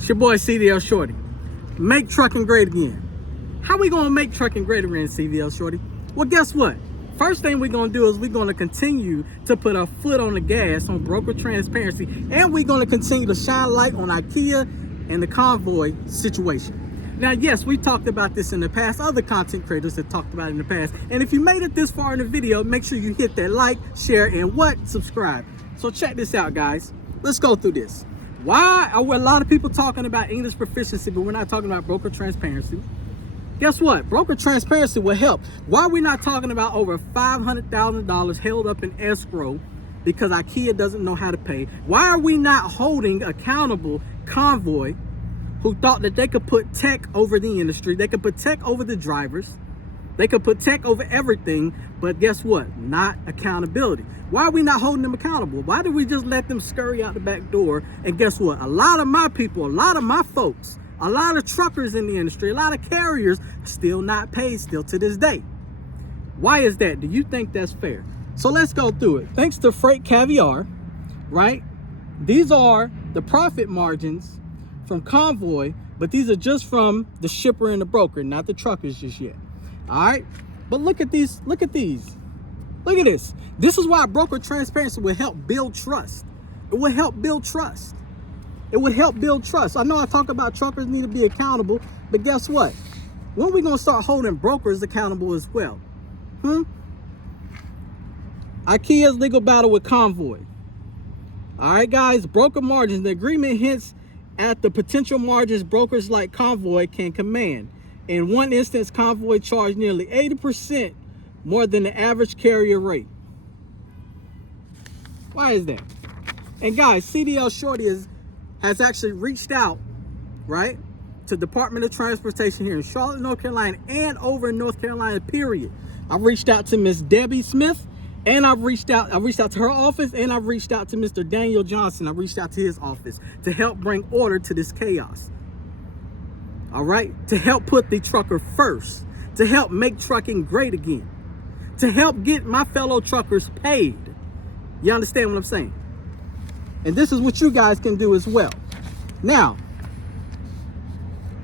It's your boy CDL Shorty. Make trucking great again. How we gonna make trucking great again, CDL Shorty? Well, guess what? First thing we're gonna do is we're gonna continue to put our foot on the gas on broker transparency, and we're gonna continue to shine light on IKEA and the convoy situation. Now, yes, we talked about this in the past. Other content creators have talked about it in the past. And if you made it this far in the video, make sure you hit that like, share, and subscribe. So check this out, guys. Let's go through this. Why are a lot of people talking about English proficiency, but we're not talking about broker transparency? Guess what? Broker transparency will help. Why are we not talking about over $500,000 held up in escrow because IKEA doesn't know how to pay? Why are we not holding accountable Convoy, who thought that they could put tech over the industry, they could put tech over the drivers, they could put tech over everything, but guess what? Not accountability. Why are we not holding them accountable? Why do we just let them scurry out the back door? And guess what? A lot of my people, a lot of my folks, a lot of truckers in the industry, a lot of carriers are still not paid still to this day. Why is that? Do you think that's fair? So let's go through it. Thanks to Freight Caviar, right? These are the profit margins from Convoy, but these are just from the shipper and the broker, not the truckers just yet. All right, but look at these, look at these. Look at this. This is why broker transparency will help build trust. It will help build trust. It would help build trust. I know I talk about truckers need to be accountable, but guess what? When are we gonna start holding brokers accountable as well? IKEA's legal battle with Convoy. All right, guys, broker margins. The agreement hints at the potential margins brokers like Convoy can command. In one instance, Convoy charged nearly 80% more than the average carrier rate. Why is that? And guys, CDL Shorty has actually reached out, right, to Department of Transportation here in Charlotte, North Carolina, and over in North Carolina, period. I've reached out to Miss Debbie Smith, and I've reached out to her office, and I've reached out to Mr. Daniel Johnson. I've reached out to his office to help bring order to this chaos. All right, to help put the trucker first, to help make trucking great again, to help get my fellow truckers paid. You understand what I'm saying? And this is what you guys can do as well. Now,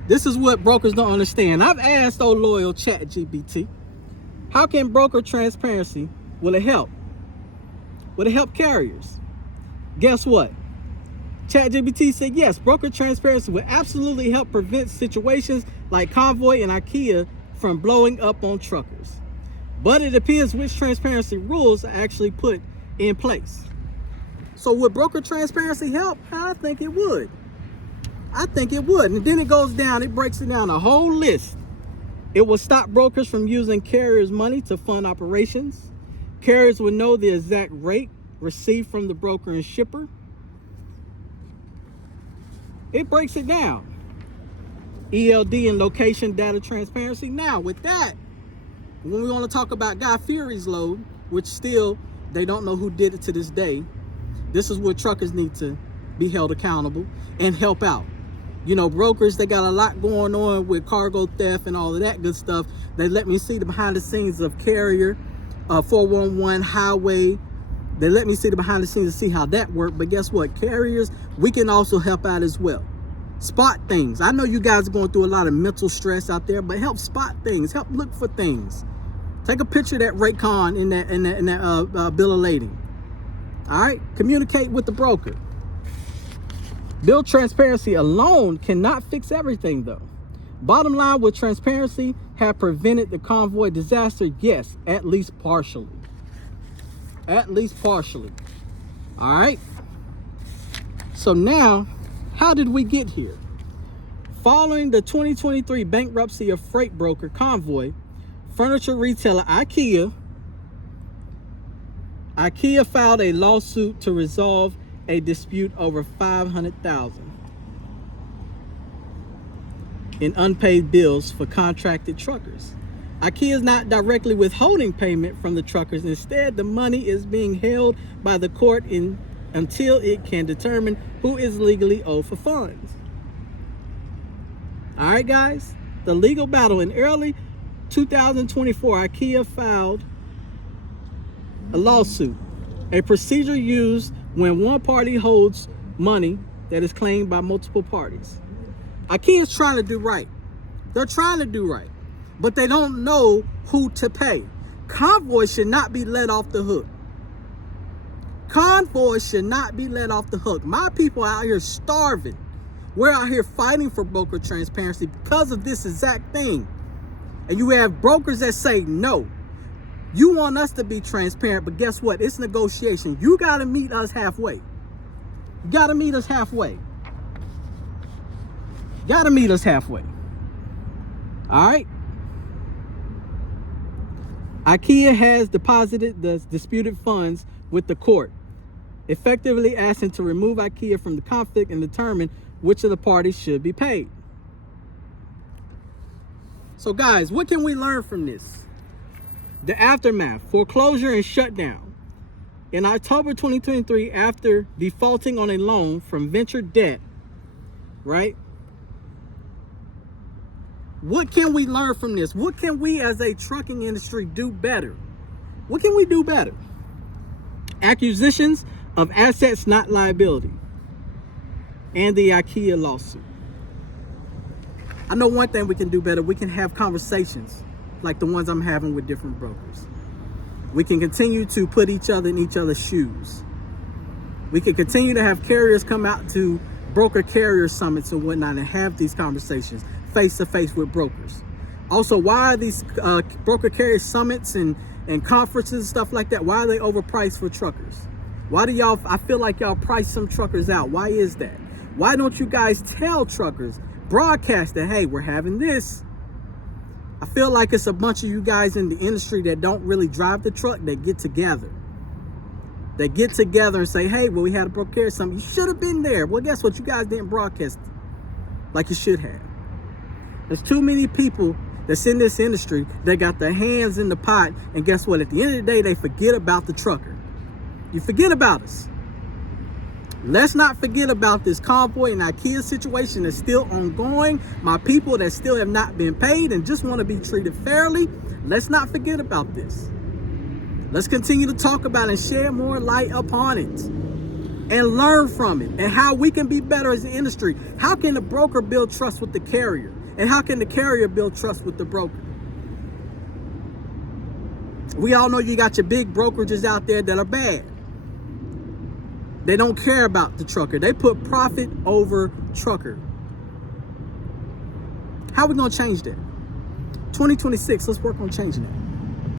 this is what brokers don't understand. I've asked old loyal ChatGPT, how can broker transparency, will it help? Will it help carriers? Guess what? ChatGPT said, yes, broker transparency will absolutely help prevent situations like Convoy and IKEA from blowing up on truckers. But it appears which transparency rules are actually put in place. So would broker transparency help? I think it would. I think it would. And then it goes down, it breaks it down a whole list. It will stop brokers from using carriers' money to fund operations. Carriers will know the exact rate received from the broker and shipper. It breaks it down. ELD and location data transparency. Now, with that, when we want to talk about Guy Fieri's load, which still they don't know who did it to this day, this is where truckers need to be held accountable and help out. You know, brokers, they got a lot going on with cargo theft and all of that good stuff. They let me see the behind the scenes of carrier, 411 highway. They let me see the behind the scenes to see how that worked. But guess what? Carriers, we can also help out as well. Spot things. I know you guys are going through a lot of mental stress out there, but help spot things. Help look for things. Take a picture of that Raycon in that bill of lading. All right? Communicate with the broker. Bill transparency alone cannot fix everything, though. Bottom line, would transparency have prevented the Convoy disaster? Yes, at least partially. At least partially. All right. So now, how did we get here? Following the 2023 bankruptcy of freight broker Convoy, furniture retailer IKEA filed a lawsuit to resolve a dispute over $500,000 in unpaid bills for contracted truckers. IKEA is not directly withholding payment from the truckers. Instead, the money is being held by the court until it can determine who is legally owed for funds. All right, guys, the legal battle. In early 2024, IKEA filed a lawsuit, a procedure used when one party holds money that is claimed by multiple parties. IKEA is trying to do right. They're trying to do right, but they don't know who to pay. Convoy should not be let off the hook. Convoy should not be let off the hook. My people are out here starving. We're out here fighting for broker transparency because of this exact thing. And you have brokers that say, no, you want us to be transparent, but guess what? It's negotiation. You got to meet us halfway. You got to meet us halfway. Got to meet us halfway. All right. IKEA has deposited the disputed funds with the court, effectively asking to remove IKEA from the conflict and determine which of the parties should be paid. So guys, what can we learn from this? The aftermath, foreclosure and shutdown. In October 2023, after defaulting on a loan from venture debt, right? What can we learn from this? What can we as a trucking industry do better? What can we do better? Acquisitions of assets, not liability. And the IKEA lawsuit. I know one thing we can do better. We can have conversations like the ones I'm having with different brokers. We can continue to put each other in each other's shoes. We can continue to have carriers come out to broker carrier summits and whatnot and have these conversations face to face with brokers. Also, why are these broker carrier summits and conferences and stuff like that, why are they overpriced for truckers? Why do y'all, I feel like y'all price some truckers out. Why is that? Why don't you guys tell truckers, broadcast that, hey, we're having this? I feel like it's a bunch of you guys in the industry that don't really drive the truck, that get together. They get together and say, hey, well, we had a broker carrier summit. You should have been there. Well, guess what? You guys didn't broadcast it like you should have. There's too many people that's in this industry that got their hands in the pot, and guess what? At the end of the day, they forget about the trucker. You forget about us. Let's not forget about this Convoy and IKEA situation that's still ongoing. My people that still have not been paid and just want to be treated fairly. Let's not forget about this. Let's continue to talk about it and share more light upon it and learn from it and how we can be better as an industry. How can the broker build trust with the carrier? And how can the carrier build trust with the broker? We all know you got your big brokerages out there that are bad. They don't care about the trucker. They put profit over trucker. How are we going to change that? 2026, let's work on changing that.